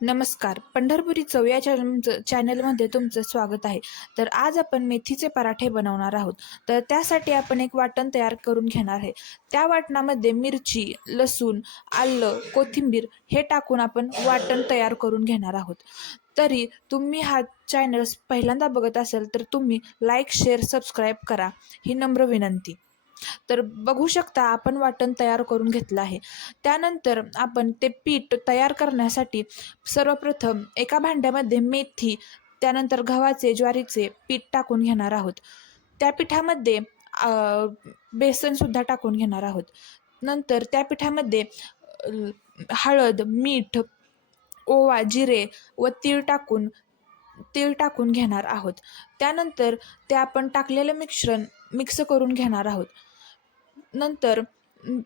नमस्कार. पंढरपुरी चव या चॅनलमध्ये तुमचं स्वागत आहे. तर आज आपण मेथीचे पराठे बनवणार आहोत. तर त्यासाठी आपण एक वाटण तयार करून घेणार आहे. त्या वाटणामध्ये मिरची, लसूण, आलं, कोथिंबीर हे टाकून आपण वाटण तयार करून घेणार आहोत. तरी तुम्ही हा चॅनल पहिल्यांदा बघत असाल तर तुम्ही लाईक, शेअर, सबस्क्राईब करा ही नम्र विनंती. तर बघू शकता आपण वाटण तयार करून घेतलं आहे. त्यानंतर आपण ते पीठ तयार करण्यासाठी सर्वप्रथम एका भांड्यामध्ये मेथी, त्यानंतर गव्हाचे, ज्वारीचे पीठ टाकून घेणार आहोत. त्या पिठामध्ये बेसनसुद्धा टाकून घेणार आहोत. नंतर त्या पिठामध्ये हळद, मीठ, ओवा, जिरे व तीळ टाकून घेणार आहोत. त्यानंतर ते आपण टाकलेलं मिश्रण मिक्स करून घेणार आहोत. नंतर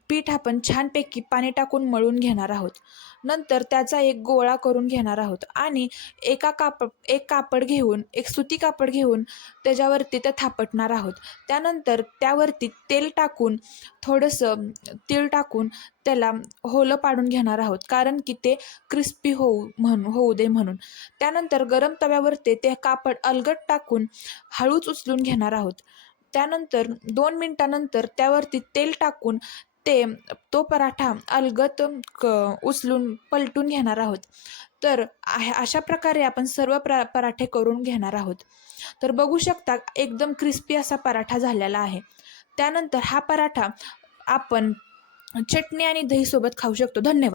पीठ आपण छानपैकी पाणी टाकून मळून घेणार आहोत. नंतर त्याचा एक गोळा करून घेणार आहोत आणि एक कापड घेऊन, एक सुती कापड घेऊन त्याच्यावरती ते थापटणार आहोत. त्यानंतर त्यावरती तीळ टाकून त्याला होलं पाडून घेणार आहोत, कारण की ते क्रिस्पी होऊ दे म्हणून. त्यानंतर गरम तव्यावरती ते कापड अलगद टाकून हळूच उचलून घेणार आहोत. त्यानंतर 2 मिनिटानंतर त्यावरती तेल टाकून तो पराठा अलगद उचलून पलटून घेणार आहोत. तर अशा प्रकारे आपण सर्व पराठे करून घेणार आहोत. तर बघू शकता एकदम क्रिस्पी असा पराठा झालेला आहे. त्यानंतर हा पराठा आपण चटणी आणि दहीसोबत खाऊ शकतो. धन्यवाद.